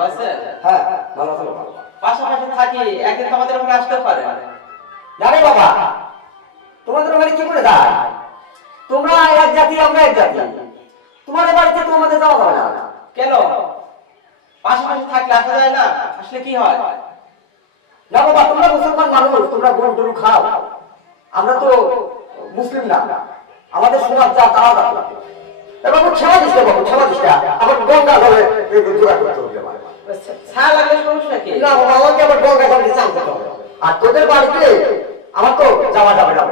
ভালো আছেন? হ্যাঁ ভালো আছো বাবা। পাশাপাশি থাকি, একদিন তো আমাদের ওখানে আসতেও পারে। জানে বাবা, তোমাদের ওখানে কি করে যায়? তোমরা এক জাতি, আমরা এক জাতি। তোমাদের বাড়িতে তোমাদের যাওয়া হবে না। কেন? পাশাপাশি থাকলে আসা যায় না? আসলে কি হয়? না বাবা, তোমরা মুসলমান মানুষ, তোমরা গরু টরু খাও। আমরা তো মুসলিম না, আমাদের সমাজ যা তারা যা। এবার ছেড়া দিস না বাবু, ছেড়া দিস না। আবার গঙ্গা জলে জোগাড় করতে হবে আমার। ছায়া লাগলে সমস্যা কি? না বাবা, আমাকে আবার গঙ্গা জলে চান করতে হবে। আর তোদের বাড়িতে আমার তো যাওয়া যাবে না।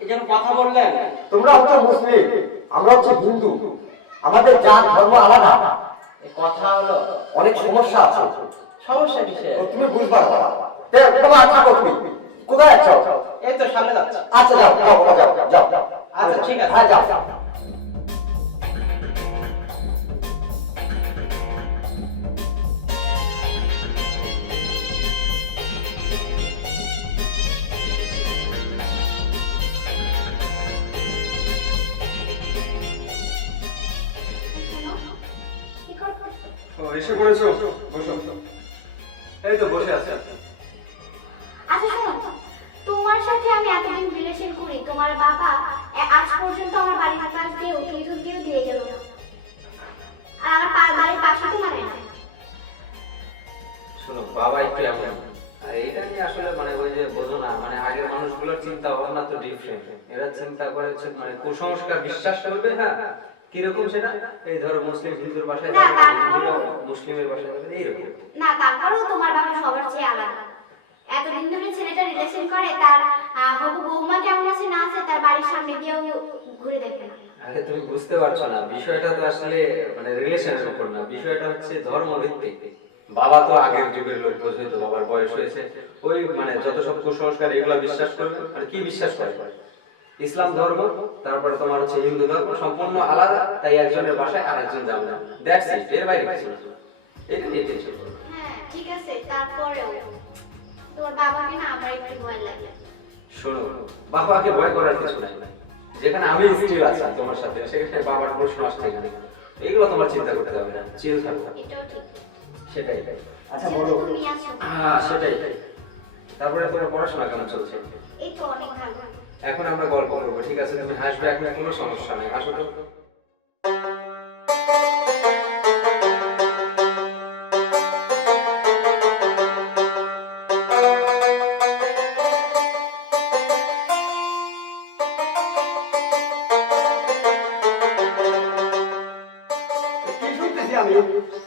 এই জন্য কথা বললেন। তোমরা হচ্ছে মুসলিম, আমরা হচ্ছে হিন্দু, আমাদের জাত ধর্ম আলাদা। এই কথা হলো অনেক সমস্যা আছে। সমস্যা কিসের? তুমি বুঝবা না বাবা। তোমার থাকো, তুমি কোথায় যাচ্ছ? এই তো সামনে যাচ্ছে। আচ্ছা যাও যাও বাবা, যাও যাও যাও। আচ্ছা ঠিক আছে। হ্যাঁ যাও যাও। এসে পড়েছো, বসো। এই তো বসে আছি। আচ্ছা শোনো, তোমার সাথে আমি এতদিন রিলেশন করি, তোমার বাবা আজ পর্যন্ত আমার বাড়ির পাশ দিয়ে উকিল দিয়ে গেল না। আর আমার বাড়ির পাশে তো মানে না। শোনো, বাবা একটু এমন, আর এটা নিয়ে আসলে মানে ওই যে বোঝো না, মানে আগের মানুষগুলোর চিন্তা ভাবনা তো ডিফারেন্ট। এরা চিন্তা করে হচ্ছে মানে কুসংস্কার বিশ্বাস করবে। হ্যাঁ, কিরকম সেটা? এই ধরো মুসলিম হিন্দুর বাসায় যাবে, হিন্দুরা মুসলিমের বাসায় যাবে, এইরকম না, তারপরেও তোমার বাবা সবার চেয়ে আলাদা। এতদিন ধরে ছেলেটা রিলেশন করে, তার হবু বৌমা কেমন আছে না আছে তার বাড়ির সামনে দিয়েও ঘুরে দেখে না। আরে তুমি বুঝতে পারছো না, বিষয়টা তো আসলে মানে রিলেশনের উপর না, বিষয়টা হচ্ছে ধর্মভিত্তিক। বাবা তো আগের যুগের লোক, বোঝে তো, বাবার বয়স হয়েছে, ওই মানে যত সব কুসংস্কার এগুলা বিশ্বাস করবে। আর কি বিশ্বাস করে? ইসলাম ধর্ম, তারপরে তোমার হচ্ছে হিন্দু ধর্ম, সম্পূর্ণ আলাদা। তাই একজনের বাসায় আরেকজন যাবে না, দ্যাটস ইট, এর বাইরে কিছু না। এটা নিয়ে টেনশন করো না। হ্যাঁ ঠিক আছে, তারপরেও তোমার বাবাকে না আমার একটু ভয় লাগে। শোনো, বাবাকে ভয় করার কিছু নাই। যেখানে আমি স্টিল আছি তোমার সাথে, সেখানে বাবার প্রশ্ন আসছে এখানে। এগুলো তোমার চিন্তা করতে হবে না, চিল থাকো। এটাও ঠিক। সেটাই। আচ্ছা বলো। তুমি আছো। হ্যাঁ সেটাই। তারপরে তোমার পড়াশোনা কেমন চলছে? এই তো অনেক ভালো। এখন আমরা গল্প করবো, ঠিক আছে? তুমি হাসবে, এখন কোনো সমস্যা নেই, আসো তো। কি শুনতেছি আমি?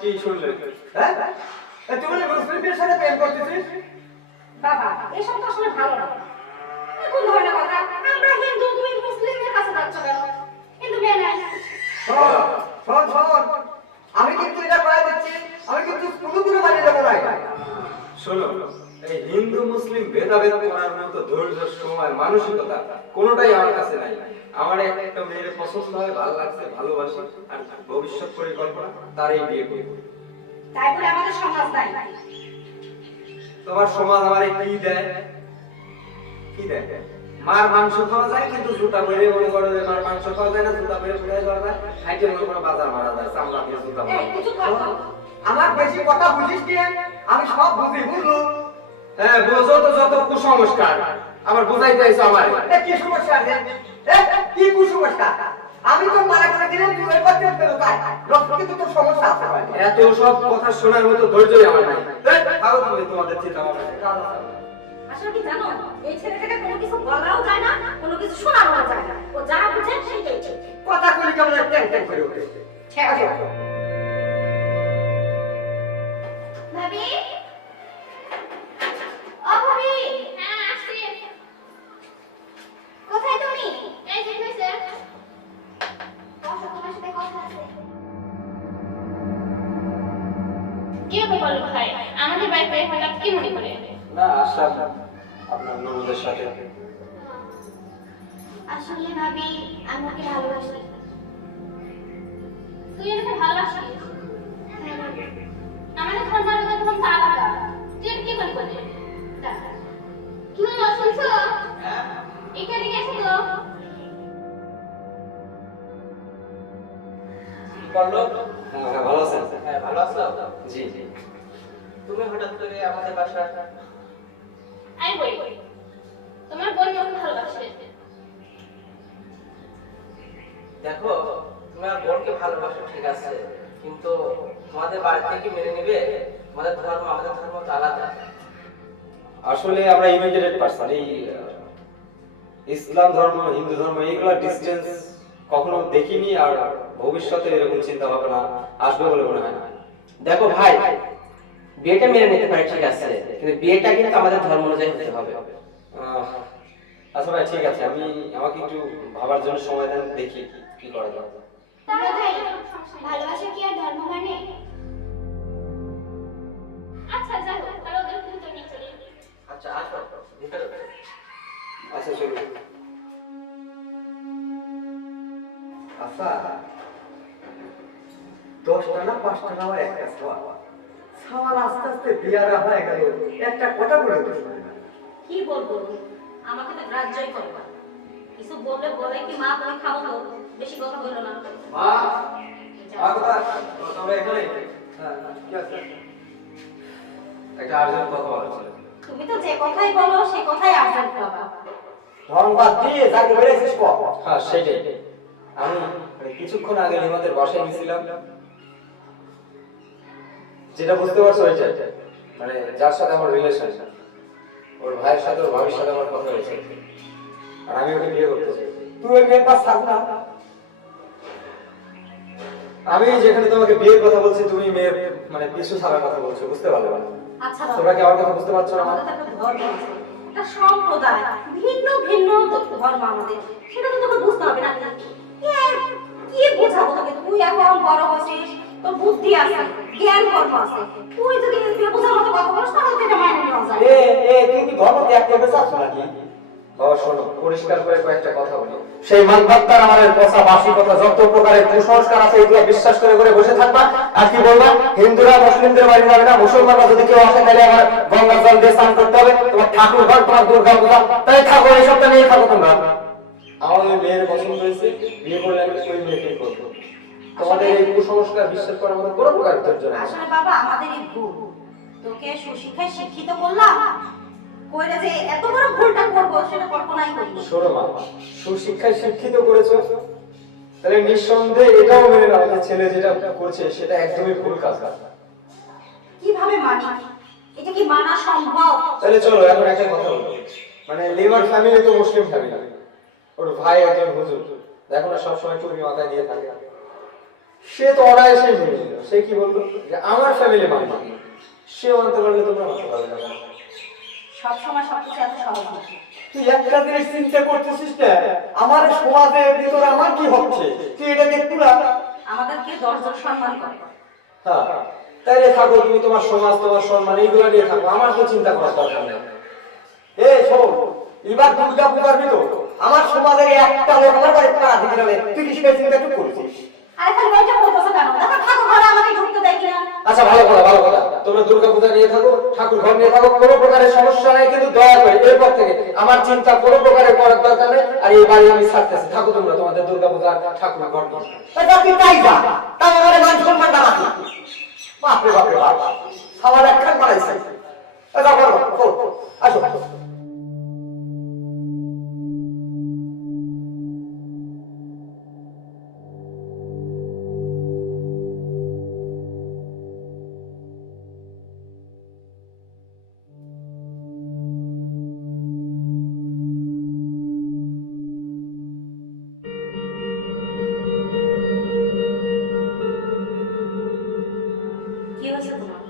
কি শুনলে? হ্যাঁ, তুমি মুসলিমদের সাথে প্রেম করতেছিস? বাবা এসব তো আসলে ভালো না। কোন ধরনের কথা? আমরা হিন্দু, তুমি মুসলিমদের কাছে যাচ্ছ কেন? হিন্দু মেয়ে না। শোন শোন শোন, আমি কিন্তু এটা করাই দিচ্ছি, আমি কিন্তু কোনো বানিয়ে দেবো না। শোনো, এই হিন্দু মুসলিম ভেদাভেদ করার মতো ধৈর্য, সময়, মানসিকতা কোনোটাই আমার কাছে নাই। আমার একটা মেয়ের পছন্দ হয়, ভালো লাগছে, ভালোবাসি, আর ভবিষ্যৎ পরিকল্পনা তারই বিয়ে করব। তাই বলে আমাদের সমাজ নাই। তোমার সমাজ আমারে কি দেয়? কি দেয়? মার মাংস খাওয়া যায়, কিন্তু জুতা পরে মনে করো যে মার মাংস খাওয়া যায় না, জুতা পরে ঘুরে যাওয়া যায়, হাইটে মনে করো বাজার মারা যায়, চামড়া দিয়ে জুতা এই মারা কিছু যায়। কথা। আমার বেশি কথা বুঝিস কি? আমি সব বুঝি, বুঝলো? হ্যাঁ, বোঝো তো যত কুসংস্কার, আবার বুঝাইতে আইছো আমার। কি সমস্যা আছে? কি কুসংস্কার? আমি তো মারা করে দিলাম, তুই ওই পথে ফেরত আয়। কিন্তু তোর সমস্যা আছে। এত সব কথা শোনার মতো ধৈর্যই আমার নাই। ভালো তুমি তোমাদের চিন্তা ভাবনা। আসলে কি জানো, এই ছেলেটাকে কোনো কিছু বলাও যায় না, কোনো কিছু শোনানো যায় না। ও যা বুঝে সেটাই ঠিক। কথা কলি কেমন ট্যাং ট্যাং করে ওঠে। ঠিক আছে। ভাবি, ও ভাবি। হ্যাঁ আসছি। কোথায় তুমি? এই যে কইছে। বসো, তোমার সাথে কথা আছে। কি ব্যাপার ভাই, আমাদের বাড়িতে হঠাৎ কি মনে করে? না, আসলাম আপনার ননদের সাথে। আসলে ভাবি, আমি ওকে ভালোবাসি। তুই আমাকে ভালোবাসিস? হ্যাঁ ভাবি। আমাদের ধর্মের কথা তোমার আলাদা, তুই কি করে করলি? কি হলো, শুনছো? এখানে গেছো তো? বললো হ্যাঁ, ভালো আছেন? হ্যাঁ, ভালো আছো? জি জি। তুমি হঠাৎ করে আমাদের বাসা আমি বলি তোমার বোন যখন ভালোবাসে দেখো, তোমার বোনকে ভালোবাসো ঠিক আছে, কিন্তু তোমাদের বাড়িতে কি মেনে নিবে? তোমাদের ধর্ম আমাদের ধর্ম তো আলাদা। আসলে আমরা ইউনাইটেড পারসন, এই ইসলাম ধর্ম হিন্দু ধর্ম এইগুলো ডিসটেন্স কখনো দেখিনি, আর ভবিষ্যতে এরকম চিন্তা ভাবনা আসবে বলে মনে হয় না। দেখো ভাই, বিয়েটা মেনে নিতে পারে ঠিক আছে, কিন্তু বিয়েটা কিন্তু আমাদের ধর্ম অনুযায়ী হতে হবে। আচ্ছা ভাই ঠিক আছে, আমাকে একটু ভাবার জন্য সময় দেন, দেখি কি করা যায়। তাহলে ভাই, ভালোবাসা কি আর ধর্ম মানে? আচ্ছা যাই হোক তাহলে ওদের ভিতরে নিয়ে চলে আচ্ছা আসো ভিতরে। আচ্ছা চলুন। আচ্ছা, 10টা না 5টা না আমার একটা সওয়াল। সওয়াল আস্তে আস্তে বিয়ারা হয়ে গেল, একটা কথা বলে তো শোনে না। কি বলবো, আমাকে তো গ্রাহ্যই করে না। কিছু বললে বলে কি মা তুমি খাবো তো, বেশি কথা বললো না। মা কোথায়? তোমরা এখানে? হ্যাঁ, কি আছে? একটা আর্জেন্ট কথা বলার ছিল। তুমি তো যে কথাই বলো সেই কথাই আর্জেন্ট বাবা। ধন্যবাদ দিয়ে যাকে বেড়েছিস কর। হ্যাঁ সেটাই, আমি কিছুক্ষণ আগে লিমাদের বাসায় গেছিলাম, যেটা বুঝতে পারছো ওইটাই, মানে যার সাথে আমার রিলেশন, ওর ভাইয়ের সাথে ওর ভাবির সাথে আমার কথা হয়েছে, আর আমি ওকে বিয়ে করতে চাই। তুই ওই মেয়ের পাশ থাক না। আমি যেখানে তোমাকে বিয়ের কথা বলছি, তুমি মেয়ের মানে পিছু ছাড়ার কথা বলছো, বুঝতে পারলে না? আচ্ছা তোমরা কি আমার কথা বুঝতে পারছো না? আমাদের তো একটা ধর্ম আছে, একটা সম্প্রদায়, ভিন্ন ভিন্ন ধর্ম আমাদের, সেটা তো তোকে বুঝতে হবে না। কি বোঝাবো তোকে? তুই এখন বড় হচ্ছিস, তোর বুদ্ধি আছে, জ্ঞান কর্ম আছে, তুই যদি বোঝার মতো কথা বলিস তাহলে তো এটা মাইনে নেওয়া যায়। তুই কি ধর্ম ত্যাগ করবে চাচ্ছ নাকি? বাবা শোনো, পরিষ্কার করে কয়েকটা কথা বলি। সেই মানবাত্তার আমাদের পচা বাসি কথা, যত প্রকারের কুসংস্কার আছে এগুলো বিশ্বাস করে করে বসে থাকবা। আর কি বলবা, হিন্দুরা মুসলিমদের বাড়ি যাবে না, মুসলমানরা যদি কেউ আসে তাহলে আমার গঙ্গার জল দিয়ে স্নান করতে হবে, তোমার ঠাকুর ঘর, তোমার দুর্গা পূজা, তাই থাকো, এইসবটা নিয়ে থাকো তোমরা। আমার ওই মেয়ের পছন্দ হয়েছে, বিয়ে করলে আমি ওই মেয়েকেই করবো। তোমাদের এই কুসংস্কার বিশ্বাস করার মতো কোনো প্রকার ধৈর্য নেই। আসলে বাবা আমাদের এই ভুল, তোকে সুশিক্ষায় শিক্ষিত করলাম, কইরা যে এত বড় ভুলটা করবো সেটা কল্পনাই করিনি। শোনো মা, সুশিক্ষায় শিক্ষিত করেছো, তাহলে নিঃসন্দেহে এটাও মেনে নাও যে ছেলে যেটা করছে সেটা একদমই ভুল কাজ। কিভাবে মানি? এটা কি মানা সম্ভব? তাহলে চলো এখন একটা কথা বলবো, মানে লিভার ফ্যামিলি তো মুসলিম ফ্যামিলি, ওর ভাই একজন হুজুর, দেখো না সবসময় টুপি মাথায় দিয়ে থাকে, সে তো অনায়াসেই মেনে নিল। সে কি বললো যে আমার ফ্যামিলি মানবে, সে মানতে পারলে তোমরা মানতে পারবে না। সবসময় সবকিছু এত সহজ না। তুই একটা জিনিস চিন্তা করতেছিস না, আমার সমাজের ভিতরে আমার কি হচ্ছে, তুই এটা দেখবি না? আমাদেরকে 10 জন সম্মান করে। হ্যাঁ, তাইলে থাকো তুমি তোমার সমাজ, তোমার সম্মান এইগুলো নিয়ে থাকো, আমার তো চিন্তা করার দরকার নেই। শোন, এবার দুর্গা পূজার ভিতর আমার সমাজের একটা লোক আমার বাড়িতে পা দিতে গেলে তুই কি সেই চিন্তা চুপ করেছিস? আরে খালি ওইটা বলতেছো কেন? দেখো ঠাকুর ঘরে আমাকে ঢুকতে দেয় কিনা। আচ্ছা ভালো কথা, ভালো কথা, তোমরা দুর্গা পূজা নিয়ে থাকো, ঠাকুর ঘর নিয়ে থাকো, কোনো প্রকারের সমস্যা নাই, কিন্তু দয়া করে এরপর থেকে আমার চিন্তা কোনো প্রকারের করার দরকার নেই। আর এই বাড়ি আমি ছাড়তেছি, থাকো তোমরা তোমাদের দুর্গা পূজা ঠাকুর ঘর নিয়ে। তুই তাই যা, তাই আমার মান সম্মান দাঁড়াচ্ছি। বাপরে বাপরে বাপ, আমার একখান বাড়াইছে। আসো। কি হয়েছে তোমার?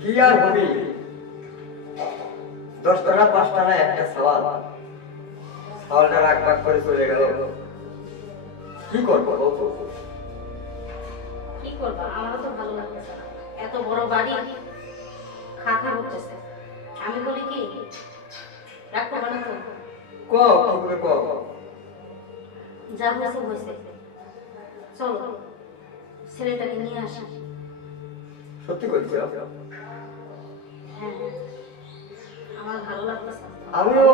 কি আর হবি, 10 টাকা 5 টাকা একটা সওয়াল, সওয়ালটা রাগ রাগ করে চলে গেল। কি করবো বলতো? কি করবা? আমারও তো ভালো লাগতেছে না, এত বড় বাড়ি খা খা করতেছে। আমি বলি কি রাগ করবা না তো? কি করে যা হয়েছে হয়েছে, চলো ছেলেটাকে নিয়ে আসি। সত্যি করছি? হ্যাঁ আমার ভালো লাগতেছে। আমিও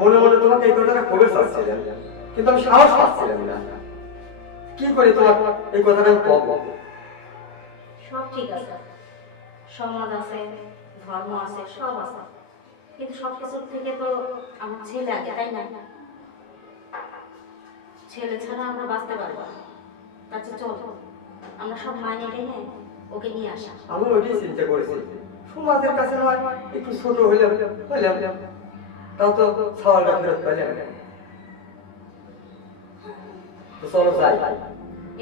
মনে মনে তোমাকে এই কথাটা কবে চাচ্ছিলাম, কিন্তু আমি সাহস পাচ্ছিলাম না। কি করে তোমার এই কথাটা আমি কব? সব ঠিক আছে, সমাজ আছে, ধর্ম আছে, সব আছে, কিন্তু সব কিছুর থেকে তো আমার ছেলে আগে, তাই না? ছেলে ছাড়া আমরা বাঁচতে পারবো না। তাতে চল আমরা সব মাইনে টেনে ওকে নিয়ে আসা। আমি ওইটাই চিন্তা করেছি, সমাজের কাছে নয় একটু ছোট হইলাম, তাও তো সওয়ালটা ফেরত পাইলাম। তো চলো যাই,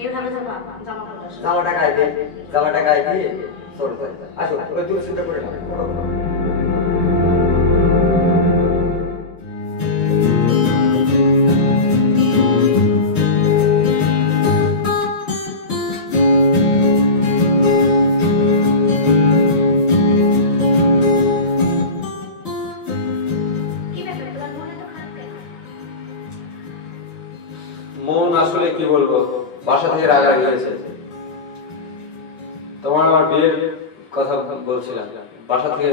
এইভাবে যাবা জামা পরে আসো। জামাটা গায়ে দিয়ে চলো যাই। আসো, ওই দূর চিন্তা করে না। কি ব্যাপার, তোমার মনে তো খারাপ কেন? মন আসলে কি বলবো, বাসা থেকে রাগারাগি হয়েছে। তোমার আমার বিয়ের কথা বলছিলাম, বাসা থেকে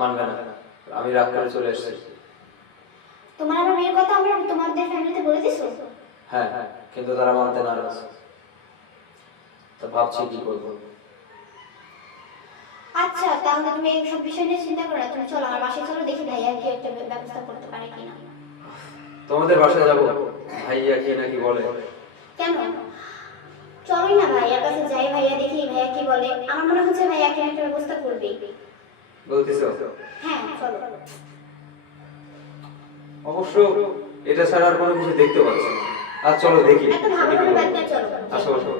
মানবে না, আমি রাগ করে চলে এসেছি। তোমার আমার মেয়ের কথা আমরা তোমাদের ফ্যামিলিতে বলে দিছো? হ্যাঁ হ্যাঁ, কিন্তু তারা মানতে নারাজ। তো ভাবছি কি করবো। আচ্ছা, তাহলে তুমি এই সব বিষয় নিয়ে চিন্তা করো না। তুমি চলো আমার বাসায় চলো, দেখি ভাইয়া কি একটা ব্যবস্থা করতে পারে কিনা। তোমাদের বাসায় যাবো, ভাইয়া কি নাকি বলে। কেন? চলোই না ভাইয়ার কাছে যাই, ভাইয়া দেখি ভাইয়া কি বলে। আমার মনে হচ্ছে ভাইয়া কি একটা ব্যবস্থা করবে। বলতেছো? হ্যাঁ চলো। অবশ্য এটা ছাড়া আর কোনো কিছু দেখতে পাচ্ছি না। আর চলো দেখি। একটা ভালো করে বাদ দিয়ে চলো। আসো আসো।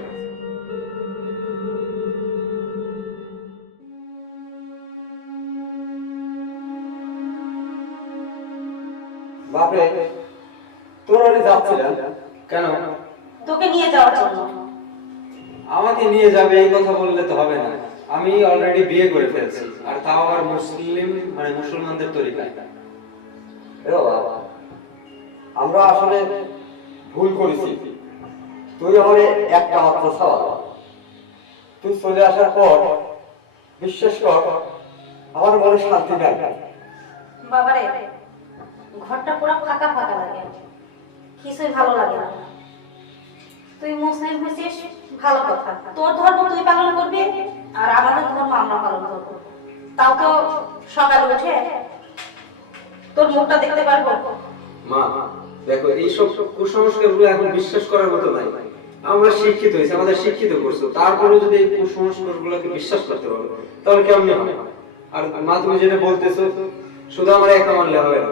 বাপরে, তোরা যাচ্ছিলাম কেন? তোকে নিয়ে যাওয়ার জন্য। আমাকে নিয়ে যাবে এই কথা বললে তো হবে না। আমি অলরেডি বিয়ে করে ফেলছি, আর তাও আবার মুসলমানদের তরিকায়। এ বাবা, আমরা আসলে ভুল করেছি। তুই আমার একটা মাত্র সওয়াল, তুই চলে আসার পর বিশ্বাস কর আমার মনে শান্তি নাই। বাবারে, ঘরটা পুরো ফাঁকা ফাঁকা লাগে, কিছুই ভালো লাগে না। তুই মুসলিম হয়েছিস, ভালো কথা, তোর ধর্ম তুই পালন করবি আর আমাদের ধর্ম আমরা পালন করবো। তাও তো সকালে উঠে তোর মুখটা দেখতে পারবো। মা দেখো, এইসব কুসংস্কারগুলো এখন বিশ্বাস করার মতো নাই। আমরা শিক্ষিত হয়েছি, আমাদের শিক্ষিত করছো, তারপরেও যদি এই কুসংস্কারগুলোকে বিশ্বাস করতে পারো তাহলে কেমন হবে? আর মা তুমি যেটা বলতেছো, শুধু আমার একা মানলে হবে না।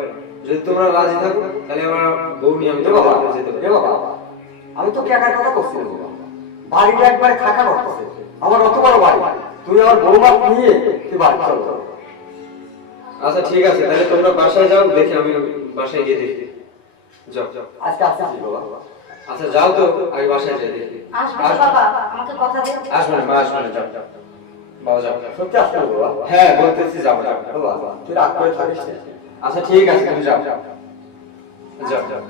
যদি তোমরা রাজি থাকো তাহলে আমার বউ নিয়ে আমি বাবা, তোমাদের যেতে পারি। বাবা, আমি তো একার কথা করছি না বাবা। বাড়িটা একবারে খাকা করতেছে, আমার অত বড় বাড়ি, তুই আমার বৌমা নিয়ে তুই বাড়ি চল। আচ্ছা ঠিক আছে, তাহলে তোমরা বাসায় যাও, দেখি আমি বাসায় গিয়ে দেখি। যাও যাও। আজকে আসছি বাবা। আচ্ছা যাও তো, আগে বাসায় যাই দেখি। আসবে তো বাবা, আমাকে কথা দে। আসবে না মা, আসবে না, যাও যাও। বাবা যাও। সত্যি আসতে হবে বাবা। হ্যাঁ বলতেছি, যাবো যাও। বাবা, তুই রাগ করে থাকিস না। আচ্ছা ঠিক আছে, তুমি যাও যাও যাও।